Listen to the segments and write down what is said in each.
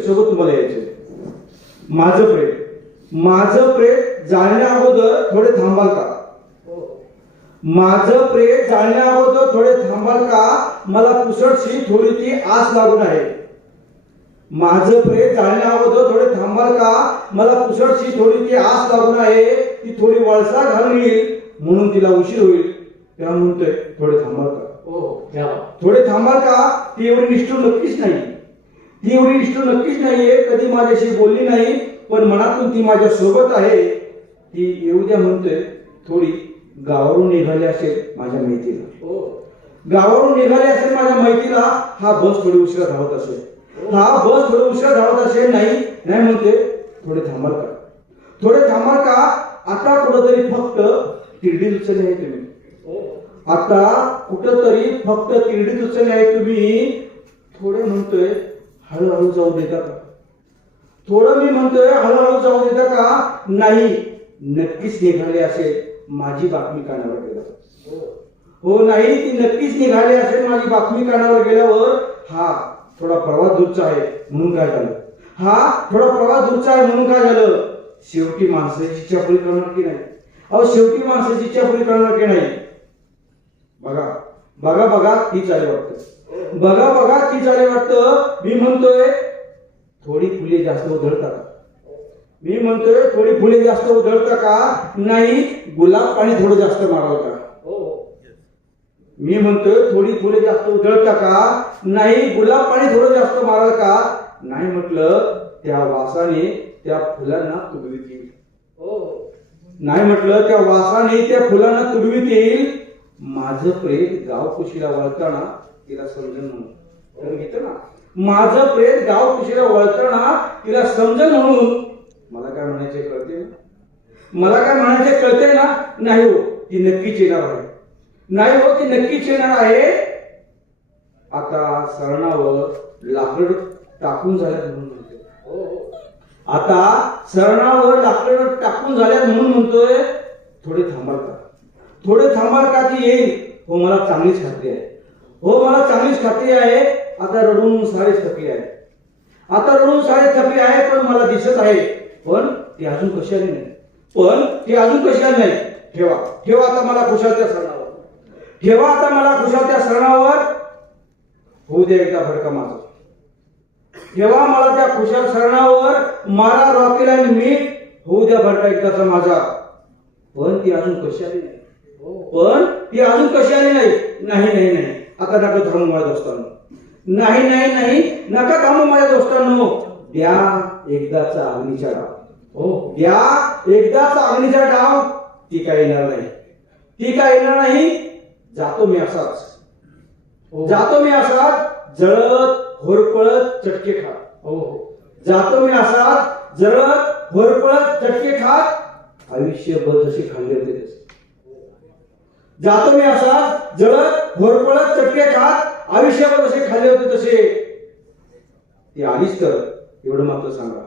सोबत तुम्हाला यायचे माझं प्रेम. माझं प्रेम जाणण्या अगोदर थोडे थांबाल का? माझं प्रेम जाणण्या अगोदर थोडे थांबाल का? मला पुसटशी थोडी ती आस लागून आहे. माझं प्रेम जाणण्या अगोदर थोडे थांबाल का? मला पुसटशी थोडी ती आस लागून आहे. ती थोडी वळसा घालून येईल. म्हणून तिला उशीर होईल. तेव्हा म्हणतोय थोडे थांबाल का? हो घ्यावा थोडे थांबाल का? ती एवढी निष्ठूर नक्कीच नाही. ती एवढी निष्ठूर नक्कीच नाहीये कधी माझ्याशी बोलली नाही पण मनातून ती माझ्या सोबत आहे. ती येऊ द्या म्हणतोय थोडी गावावरून निघाली असेल माझ्या मैत्रीला. हो. गावावरून निघाली असेल माझ्या मैत्रीला हा बस थोडी उशिरा धावत असेल. हा बस थोडी उशिरा धावत असेल नाही नाही म्हणते थोडे थांबाल का? थोडे थांबाल का? आता कुठंतरी फक्त तिरडी उचलली आहे तुम्ही. हो. आता कुठंतरी फक्त तिरडीत उचलली आहे तुम्ही. थोडे म्हणतोय हळूहळू जाऊ देता का? थोडं मी म्हणतोय हळूहळू जाऊ देता का? नाही. नक्कीच निघाले असेल माझी बातमी कानावर गेलं हो हो नाही ती नक्कीच निघाली असेल माझी बातमी कानावर गेल्यावर. हा थोडा प्रवास दूरचा आहे म्हणून काय झालं? हा थोडा प्रवास दूरचा आहे म्हणून काय झालं? शेवटी माणसाची इच्छा पुरी करणार की नाही? अहो शेवटी माणसाची इच्छा पुरी करणार की नाही? बघा बघा बघा तीच आली वाटतं. बघा बघा तीच आली वाटतं. मी म्हणतोय थोडी फुले जास्त उधळता का? मी म्हणतोय थोडी फुले जास्त उधळता का? नाही गुलाब पाणी थोडं जास्त माराल का? हो मी म्हणतोय थोडी फुले जास्त उधळता का? नाही गुलाब पाणी थोडं जास्त माराल का? नाही म्हटलं त्या वासाने त्या फुलांना तुडवीत येईल हो. नाही म्हटलं त्या वासाने त्या फुलांना तुडवीत येईल माझं प्रेम गाव कुशीला वळताना तिला समजून म्हणून. घेतं ना? माझं प्रेम गाव कुशीला वळताना तिला समजून म्हणून. मला काय म्हणायचे कळते मला काय म्हणायचे कळते ना? नाही हो ती नक्कीच येणार आहे नाही हो ती नक्कीच येणार आहे. आता सरणावर लाकड टाकून झाल्यात म्हणून म्हणते हो. आता सरणावर लाकड टाकून झाल्यात म्हणून म्हणतोय थोडे थांबाल का? थोडे थांबाल का ती येईल? हो मला चांगलीच खात्री आहे. हो मला चांगलीच खात्री आहे. आता रडून सारेच थकली आहे आता रडून सारे थकली आहे पण मला दिसत आहे. पण ती अजून कशी आली नाही? पण ती अजून कशी आली नाही? ठेवा. ठेवा आता मला खुशाल त्या सरणावर ठेवा आता मला खुशाल त्या सरणावर होऊ दे एकदा भडका माझा. तेव्हा मला त्या खुशाल सरणावर मारा रॉकेल आणि मीठ होऊ द्या भरटा एकदाचा माझा. पण ती अजून कशी आली नाही? हो. पण ती अजून कशी आली नाही? नाही नाही नाही. आता नका थांबू माझ्या दोस्तांनो. नाही नाही नाही नका थांबू माझ्या दोस्तांनो. द्या एकदाचा अग्नीचा डाव. हो. द्या एकदाचा अग्नीचा डाव. ती काय येणार नाही. ती काय येणार नाही? जातो मी असाच. हो. जातो मी असाच जळत होरपळत चटके खात. हो जातो मी असाच जळत होरपळत चटके खात. आयुष्यभर जसे खाल्ले होते जातो मी असाच जळत होरपळत चटके खात आयुष्यभर जसे खाल्ले होते तसे. ती आलीच तर एवढं मात्र सांगा.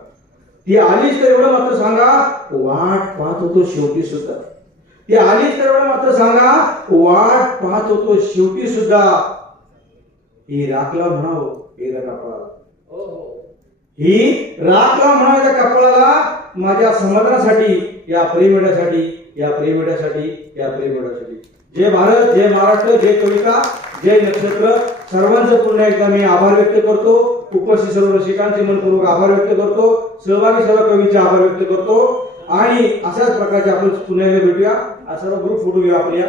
ती आलीच तर एवढं मात्र सांगा वाट पाहत होतो शेवटी सुद्धा. ती आलीच तर एवढं मात्र सांगा वाट पाहत होतो शेवटी सुद्धा. ही राखला म्हणावं हे कपाळाला. हो ही. राखला म्हणावं त्या कपाळाला माझ्या समाधानासाठी या प्रेमवेड्यासाठी या प्रेमवेड्यासाठी या प्रेमवेड्यासाठी जय भारत जय महाराष्ट्र जय कविता जय नक्षत्र. सर्वांचं पुन्हा एकदा मी आभार व्यक्त करतो. उपस्थित सर्व रसिकांचे मनपूर्वक आभार व्यक्त करतो. सहभागी सर्व कवींचे आभार व्यक्त करतो. आणि अशाच प्रकारचे आपण पुन्हा एकदा भेटूया. सर्व ग्रुप फोटो घेऊ आपण या